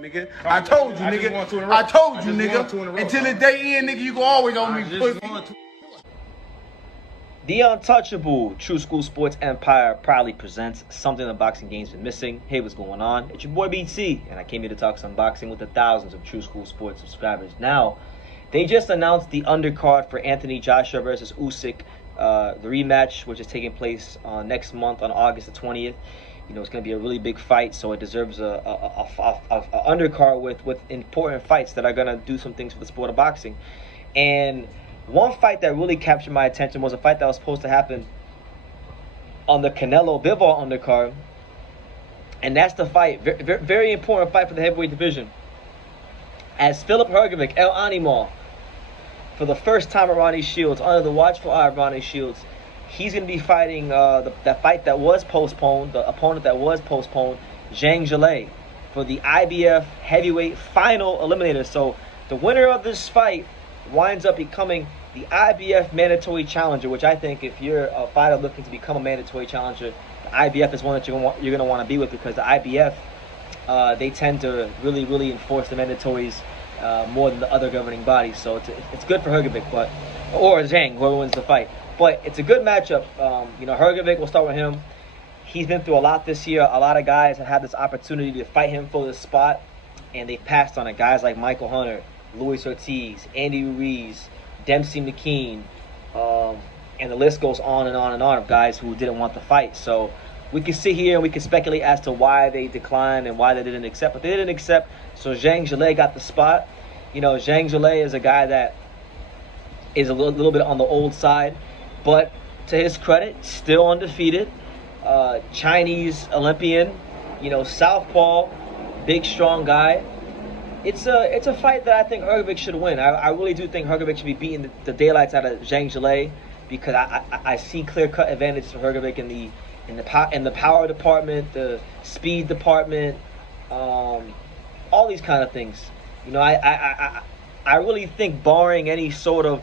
Nigga, I told you, nigga. I told you, nigga. Until the day end, nigga, you can always on me, pussy. The Untouchable True School Sports Empire proudly presents something the boxing game's been missing. Hey, what's going on? It's your boy BT, and I came here to talk some boxing with the thousands of True School Sports subscribers. Now, they just announced the undercard for Anthony Joshua versus Usyk, the rematch, which is taking place next month on August the 20th. You know, it's going to be a really big fight, so it deserves a undercard with important fights that are going to do some things for the sport of boxing. And one fight that really captured my attention was a fight that was supposed to happen on the Canelo-Bivol undercard. And that's the fight, very important fight for the heavyweight division. As Filip Hrgovic, El Animal, for the first time at Ronnie Shields, under the watchful eye of Ronnie Shields, he's going to be fighting that fight that was postponed, the opponent that was postponed, Zhang Zhieli, for the IBF heavyweight final eliminator. So the winner of this fight winds up becoming the IBF Mandatory Challenger, which I think if you're a fighter looking to become a mandatory challenger, the IBF is one that you're going to want to be with, because the IBF, they tend to really enforce the mandatories more than the other governing bodies. So it's good for Hrgovic, or Zhang, whoever wins the fight. But it's a good matchup. You know, Hrgovic, we'll start with him. He's been through a lot this year. A lot of guys have had this opportunity to fight him for this spot, and they've passed on it. Guys like Michael Hunter, Luis Ortiz, Andy Ruiz, Dempsey McKean, and the list goes on and on and on of guys who didn't want the fight. So we can sit here and we can speculate as to why they declined and why they didn't accept. But they didn't accept, so Zhang Zhieli got the spot. You know, Zhang Zhieli is a guy that is a little bit on the old side, but to his credit, still undefeated. Chinese Olympian, you know, southpaw, big strong guy. It's a fight that I think Hrgovic should win. I really do think Hrgovic should be beating the daylights out of Zhang Zhieli, because I see clear-cut advantages for Hrgovic in the power department, the speed department, all these kind of things. You know, I really think, barring any sort of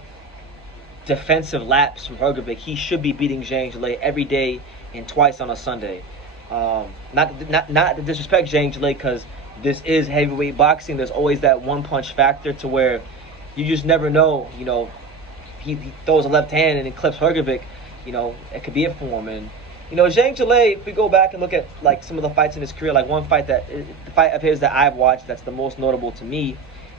defensive lapse from Hrgovic, he should be beating Zhang Zhieli every day and twice on a Sunday. Not to disrespect Zhang Zhieli, because this is heavyweight boxing. There's always that one-punch factor to where you just never know. You know, he throws a left hand and it clips Hrgovic. You know, it could be it for him. And you know, Zhang Zhieli, if we go back and look at like some of the fights in his career, like the fight of his that I've watched that's the most notable to me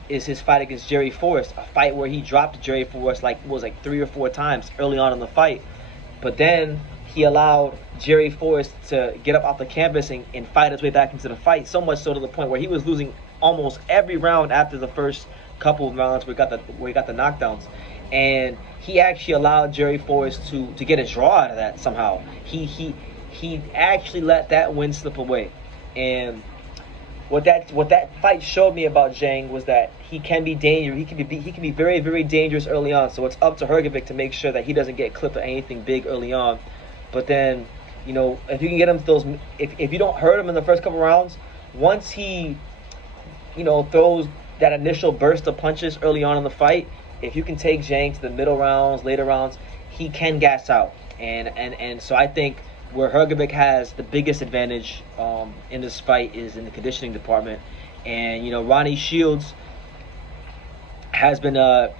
is his fight against Jerry Forrest, a fight where he dropped Jerry Forrest like 3 or 4 times early on in the fight, but then he allowed Jerry Forrest to get up off the canvas and fight his way back into the fight, so much so to the point where he was losing almost every round after the first couple of rounds where he got the knockdowns. And he actually allowed Jerry Forrest to get a draw out of that somehow. He actually let that win slip away. And what that fight showed me about Zhang was that he can be dangerous. He can be very, very dangerous early on. So it's up to Hrgovic to make sure that he doesn't get clipped or anything big early on. But then, you know, if you can get him to those, if you don't hurt him in the first couple rounds, once he, you know, throws that initial burst of punches early on in the fight, if you can take Zhang to the middle rounds, later rounds, he can gas out. And so I think where Hrgovic has the biggest advantage in this fight is in the conditioning department. And, you know, Ronnie Shields has been, at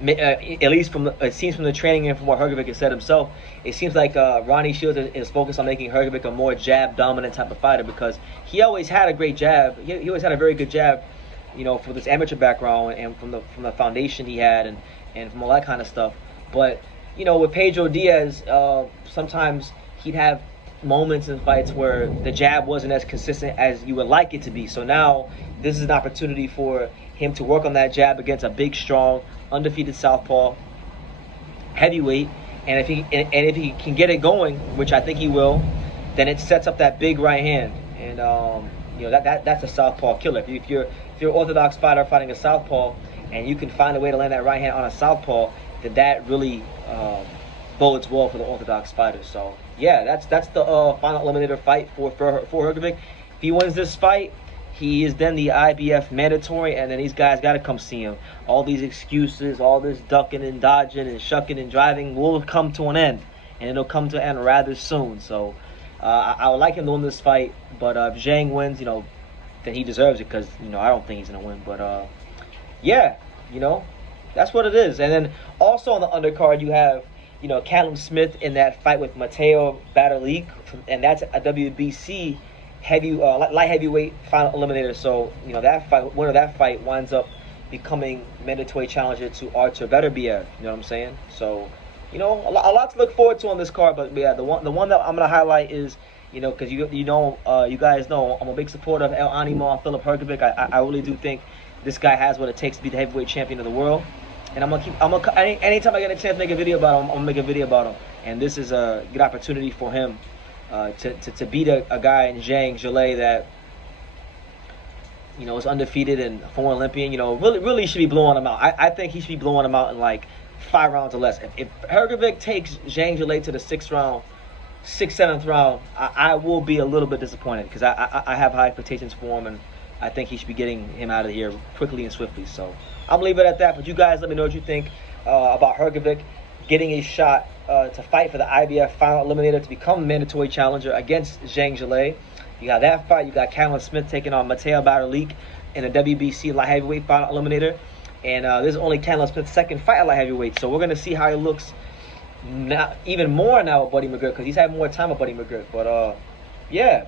least it seems from the training and from what Hrgovic has said himself, it seems like Ronnie Shields is focused on making Hrgovic a more jab-dominant type of fighter, because he always had a great jab. He always had a very good jab, you know, for this amateur background and from the foundation he had and from all that kind of stuff. But, you know, with Pedro Diaz, sometimes he'd have moments in fights where the jab wasn't as consistent as you would like it to be. So now this is an opportunity for him to work on that jab against a big, strong, undefeated southpaw heavyweight. And if he can get it going, which I think he will, then it sets up that big right hand. And you know, that's a southpaw killer. If you're an orthodox fighter fighting a southpaw and you can find a way to land that right hand on a southpaw, then that really bodes well for the orthodox fighters. So yeah, that's the final eliminator fight for Hrgovic. If he wins this fight, he is then the IBF Mandatory, and then these guys got to come see him. All these excuses, all this ducking and dodging and shucking and driving will come to an end, and it'll come to an end rather soon. So I would like him to win this fight, but if Zhang wins, you know, then he deserves it, because, you know, I don't think he's gonna win. But yeah, you know, that's what it is. And then also on the undercard, you have, you know, Callum Smith in that fight with Mateo Batalik, and that's a WBC light heavyweight final eliminator. So, you know, that fight, winner of that fight winds up becoming mandatory challenger to Artur Beterbiev. You know what I'm saying? So, you know, a lot to look forward to on this card. But yeah, the one that I'm gonna highlight is, you know, because you guys know I'm a big supporter of El Animo and Filip Hrgovic. I really do think this guy has what it takes to be the heavyweight champion of the world. And anytime I get a chance to make a video about him, I'm gonna make a video about him. And this is a good opportunity for him to beat a guy in Zhang Zhieli that, you know, is undefeated and former Olympian. You know, really should be blowing him out. I think he should be blowing him out in like 5 rounds or less. If Hrgovic takes Zhang Zhieli to the 6th, 7th round, I will be a little bit disappointed, because I have high expectations for him, and I think he should be getting him out of here quickly and swiftly. So I'm gonna leave it at that. But you guys, let me know what you think about Hrgovic getting a shot to fight for the IBF final eliminator to become mandatory challenger against Zhang Zhieli. You got that fight. You got Callum Smith taking on Mateo Batalik in a WBC light heavyweight final eliminator. And this is only Callum Smith's 2nd fight at light heavyweight. So we're going to see how he looks now, even more now with Buddy McGirt, because he's had more time with Buddy McGirt. But yeah.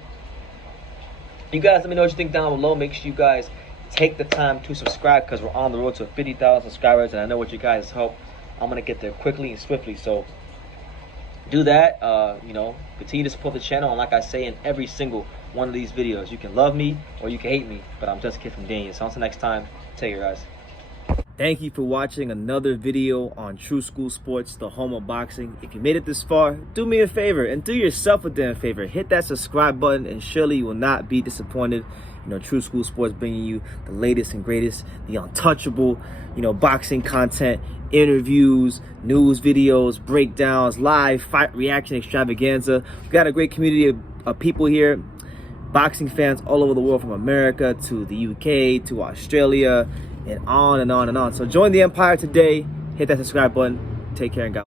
You guys, let me know what you think down below. Make sure you guys take the time to subscribe, because we're on the road to 50,000 subscribers. And I know with you guys' help, I'm going to get there quickly and swiftly. So do that. You know, continue to support the channel. And like I say in every single one of these videos, you can love me or you can hate me, but I'm just a kid from Daniel. So until next time, take care, guys. Thank you for watching another video on True School Sports, the home of boxing. If you made it this far, do me a favor and do yourself a damn favor. Hit that subscribe button, and surely you will not be disappointed. You know, True School Sports bringing you the latest and greatest, the untouchable, you know, boxing content, interviews, news videos, breakdowns, live fight reaction extravaganza. We've got a great community of people here, boxing fans all over the world, from America to the UK to Australia, and on and on and on. So join the empire today. Hit that subscribe button. Take care and God.